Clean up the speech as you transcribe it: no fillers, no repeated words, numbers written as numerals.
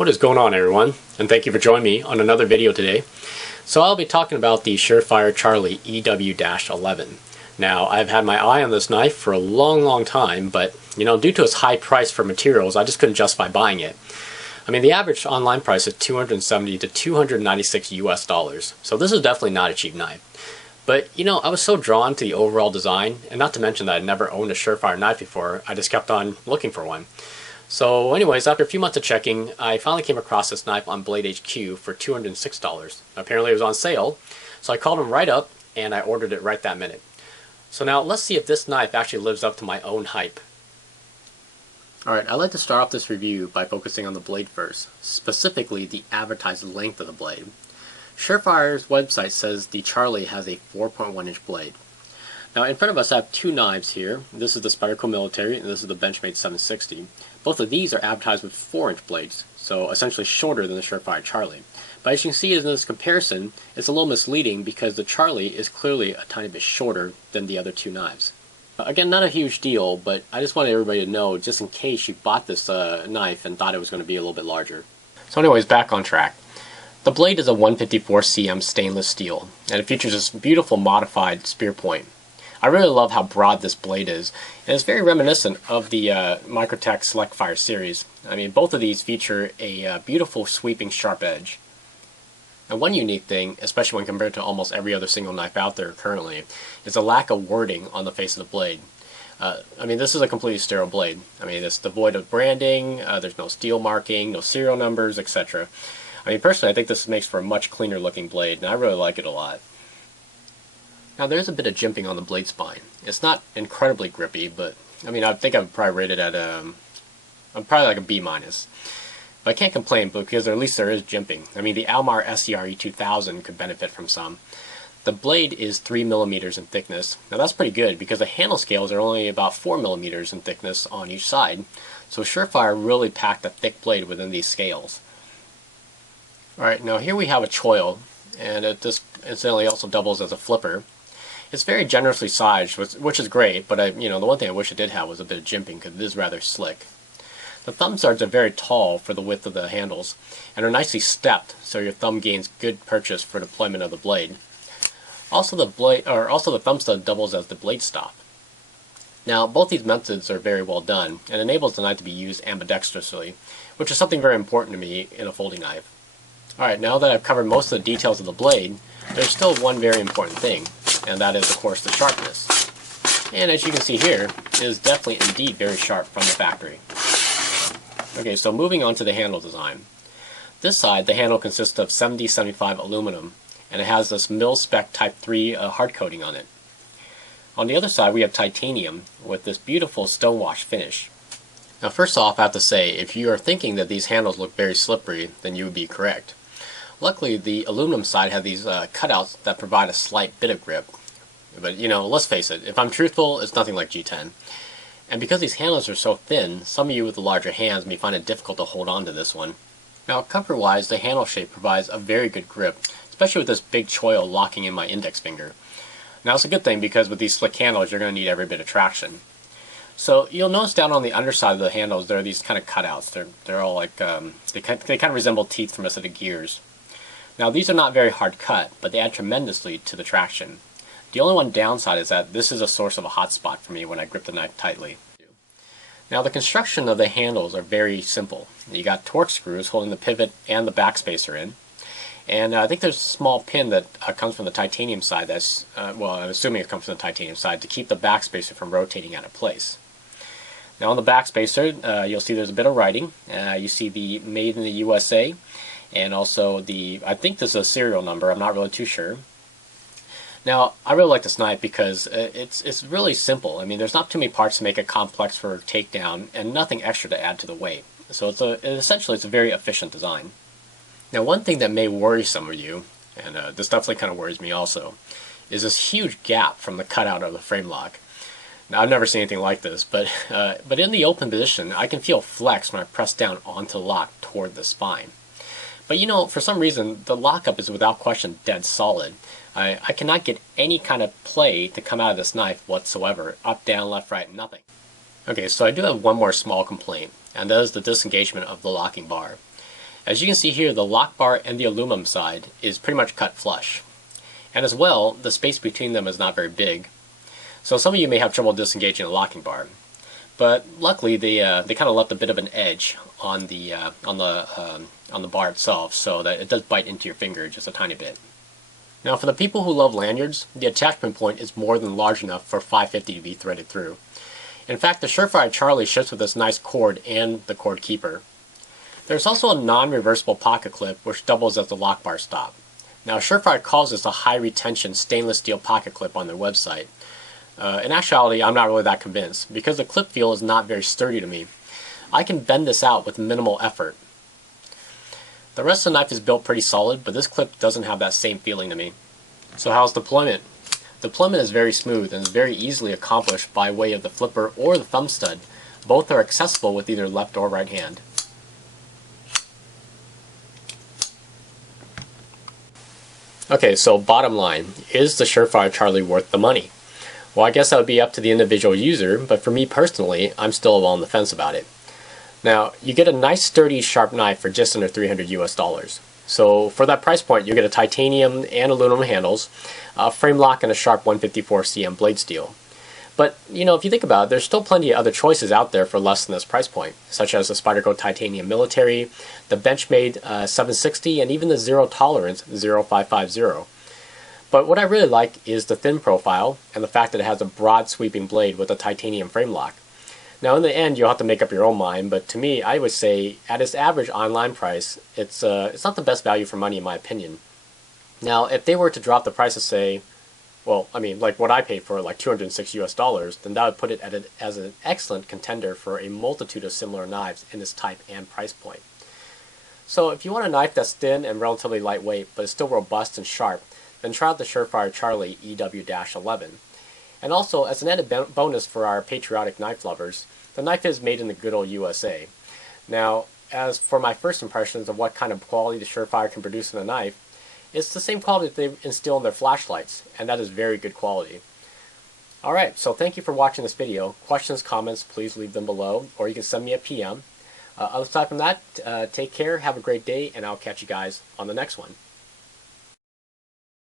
What is going on, everyone? And thank you for joining me on another video today. So I'll be talking about the Surefire Charlie EW-11. Now, I've had my eye on this knife for a long time, but due to its high price for materials, I just couldn't justify buying it. I mean, the average online price is $270 to $296 US, so this is definitely not a cheap knife. But I was so drawn to the overall design, and not to mention that I'd never owned a Surefire knife before, I just kept on looking for one. So anyways, after a few months of checking, I finally came across this knife on Blade HQ for $206. Apparently it was on sale, so I called them right up and I ordered it right that minute. So now let's see if this knife actually lives up to my own hype. Alright, I'd like to start off this review by focusing on the blade first, specifically the advertised length of the blade. Surefire's website says the Charlie has a 4.1 inch blade. Now in front of us I have two knives here. This is the Spyderco Military and this is the Benchmade 760. Both of these are advertised with 4-inch blades, so essentially shorter than the Surefire Charlie. But as you can see in this comparison, it's a little misleading because the Charlie is clearly a tiny bit shorter than the other two knives. Again, not a huge deal, but I just wanted everybody to know just in case you bought this knife and thought it was going to be a little bit larger. So anyways, back on track. The blade is a 154 cm stainless steel, and it features this beautiful modified spear point. I really love how broad this blade is, and it's very reminiscent of the Microtech Surefire series. I mean, both of these feature a beautiful sweeping sharp edge. Now one unique thing, especially when compared to almost every other single knife out there currently, is the lack of wording on the face of the blade. I mean, this is a completely sterile blade. I mean, it's devoid of branding, there's no steel marking, no serial numbers, etc. I mean, personally, I think this makes for a much cleaner looking blade, and I really like it a lot. Now there's a bit of jimping on the blade spine. It's not incredibly grippy, but I mean, I think I would probably rate it at I'm probably like a B-. But I can't complain because at least there is jimping. I mean, the Almar SCRE 2000 could benefit from some. The blade is 3 millimeters in thickness. Now that's pretty good because the handle scales are only about 4 millimeters in thickness on each side. So Surefire really packed a thick blade within these scales. Alright, now here we have a choil, and this incidentally also doubles as a flipper. It's very generously sized, which is great, but the one thing I wish it did have was a bit of jimping because it is rather slick. The thumb studs are very tall for the width of the handles and are nicely stepped, so your thumb gains good purchase for deployment of the blade. Also the thumb stud doubles as the blade stop. Now both these methods are very well done and enables the knife to be used ambidextrously, which is something very important to me in a folding knife. Alright, now that I've covered most of the details of the blade, there's still one very important thing, and that is of course the sharpness. And as you can see here, it is definitely indeed very sharp from the factory. Okay, so moving on to the handle design. This side, the handle consists of 70-75 aluminum, and it has this mil-spec Type 3 hard coating on it. On the other side we have titanium with this beautiful stonewash finish. Now first off, I have to say, if you are thinking that these handles look very slippery, then you would be correct. Luckily, the aluminum side have these cutouts that provide a slight bit of grip. But let's face it, if I'm truthful, it's nothing like G10. And because these handles are so thin, some of you with the larger hands may find it difficult to hold on to this one. Now comfort-wise, the handle shape provides a very good grip, especially with this big choil locking in my index finger. Now it's a good thing because with these slick handles, you're going to need every bit of traction. So you'll notice down on the underside of the handles, there are these kind of cutouts. They're all like, they kind of resemble teeth from a set of gears. Now these are not very hard cut, but they add tremendously to the traction. The only one downside is that this is a source of a hot spot for me when I grip the knife tightly. Now the construction of the handles are very simple. You got torque screws holding the pivot and the backspacer in. And I think there's a small pin that comes from the titanium side that's, well, I'm assuming it comes from the titanium side to keep the backspacer from rotating out of place. Now on the backspacer, you'll see there's a bit of writing. You see the Made in the USA. And also I think this is a serial number, I'm not really too sure. Now, I really like this knife because it's really simple. I mean, there's not too many parts to make it complex for takedown, and nothing extra to add to the weight. So essentially it's a very efficient design. Now one thing that may worry some of you, and this definitely kind of worries me also, is this huge gap from the cutout of the frame lock. Now I've never seen anything like this, but in the open position, I can feel flex when I press down onto the lock toward the spine. But for some reason, the lockup is without question dead solid. I cannot get any kind of play to come out of this knife whatsoever. Up, down, left, right, nothing. Okay, so I do have one more small complaint, and that is the disengagement of the locking bar. As you can see here, the lock bar and the aluminum side is pretty much cut flush. And as well, the space between them is not very big. So some of you may have trouble disengaging the locking bar. But luckily, they kind of left a bit of an edge on the bar itself, so that it does bite into your finger just a tiny bit. Now, for the people who love lanyards, the attachment point is more than large enough for 550 to be threaded through. In fact, the Surefire Charlie ships with this nice cord and the cord keeper. There's also a non-reversible pocket clip which doubles as the lock bar stop. Now, Surefire calls this a high-retention stainless steel pocket clip on their website. In actuality, I'm not really that convinced, because the clip feel is not very sturdy to me. I can bend this out with minimal effort. The rest of the knife is built pretty solid, but this clip doesn't have that same feeling to me. So how's deployment? Deployment is very smooth and is very easily accomplished by way of the flipper or the thumb stud. Both are accessible with either left or right hand. Okay, so bottom line, is the Surefire Charlie worth the money? Well, I guess that would be up to the individual user, but for me personally, I'm still on the fence about it. Now, you get a nice sturdy sharp knife for just under $300 US. So for that price point, you get a titanium and aluminum handles, a frame lock, and a sharp 154 cm blade steel. But, you know, if you think about it, there's still plenty of other choices out there for less than this price point, such as the Spyderco Titanium Military, the Benchmade 760, and even the Zero Tolerance 0550. But what I really like is the thin profile and the fact that it has a broad sweeping blade with a titanium frame lock. Now in the end you'll have to make up your own mind, but to me I would say at its average online price it's not the best value for money in my opinion. Now if they were to drop the price to say, well, I mean like what I paid for it, like $206 US, then that would put it as an excellent contender for a multitude of similar knives in this type and price point. So if you want a knife that's thin and relatively lightweight but is still robust and sharp, then try out the Surefire Charlie EW-11. And also, as an added bonus for our patriotic knife lovers, the knife is made in the good old USA. Now, as for my first impressions of what kind of quality the Surefire can produce in a knife, it's the same quality that they instill in their flashlights, and that is very good quality. Alright, so thank you for watching this video. Questions, comments, please leave them below, or you can send me a PM. Aside from that, take care, have a great day, and I'll catch you guys on the next one.